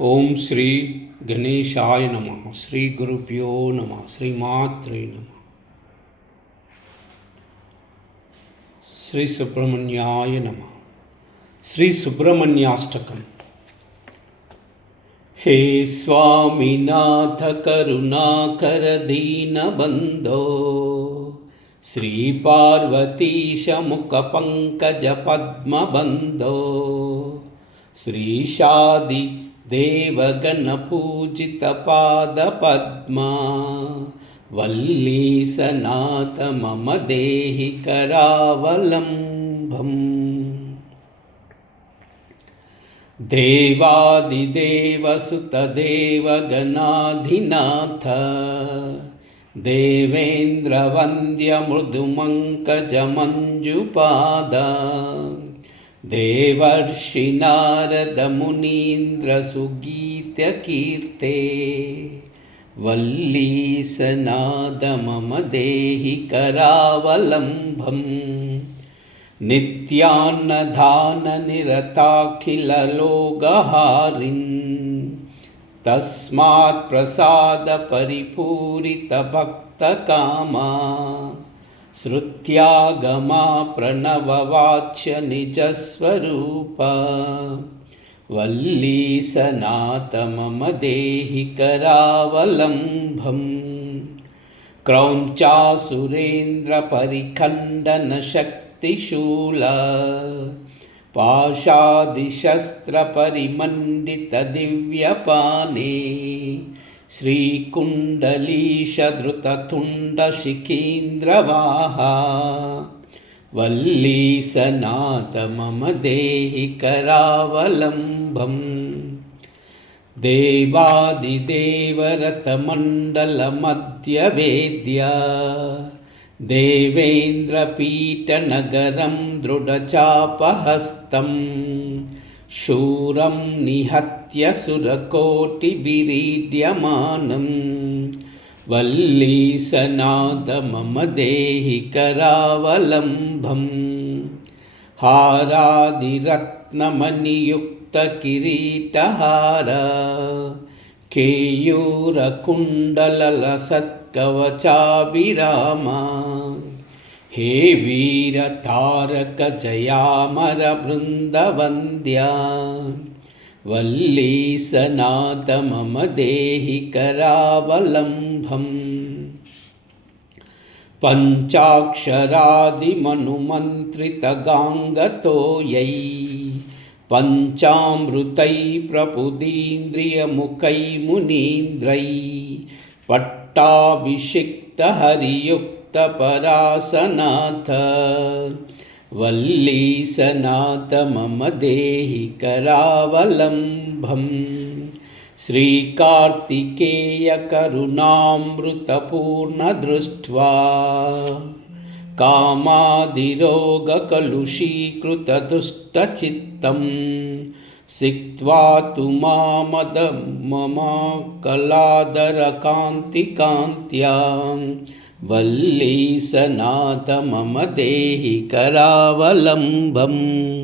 ओम श्री गणेशाय नमः। श्री गुरुभ्यो नमः। श्रीमात्रे नमः। श्री सुब्रह्मण्याय नमः। श्री सुब्रह्मण्याष्टकम्। हे स्वामीनाथ करुणाकर दीनबन्धो, श्री पार्वतीश मुख पंकज पद्मबन्धो, श्रीशादि देवगणपूजित पादपद्मा, वल्लीसनाथ मम देहि करावलम्बम्। देवादिदेवसुतदेवगणाधिनाथ, देवेन्द्रवन्द्य मृदुमङ्कजमञ्जुपाद, देवर्षि नारद मुनीन्द्र सुगीत्यकीर्ते, वल्लीसनाद मम देहि करावलम्बम्। नित्यान्नदान निरताखिललोकहारिन्, तस्मात् प्रसाद परिपूरित भक्तकामा, श्रुत्यागमा प्रणववाच्य निजस्वरूपा, वल्लीसनाथ मम देहि करावलम्बम्। क्रौञ्चासुरेन्द्र परिखण्डन शक्तिशूला, पाशादिशस्त्र परिमण्डित दिव्यपाने, श्रीकुण्डलीश धृततुण्ड शिखीन्द्रवाहा, वल्लीसनाथ मम देहि करावलम्बम्। देवादिदेवरतमण्डलमध्यवेद्या, देवेन्द्रपीठनगरं दृढचापहस्तं, शूरं निहत्य सुरकोटिभिरीड्यमानं, वल्लीसनाथ मम देहि करावलम्बम्। हारादिरत्नमणियुक्तकिरीटहार, केयूरकुण्डललसत्कवचाभिरामा, हे वीरतारक जयामर बृन्दवन्द्या, वल्लीसनाथ मम देहि करावलम्बम्। पञ्चाक्षरादिमनुमन्त्रितगाङ्गतो यै, पञ्चामृतै प्रपुदीन्द्रियमुखै मुनीन्द्रै, पट्टाभिषिक्त हरियुक्त परासनाथ, वल्लीसनाथ मम देहि करावलम्बम्। श्रीकार्तिकेय करुणामृतपूर्ण दृष्ट्वा, कामादिरोगकलुषीकृत दुष्टचित्तं, सिक्त्वा तु मामद मम कलादरकान्तिकान्त्यां, वल्लीसनाथ मम देहि करावलम्बम्।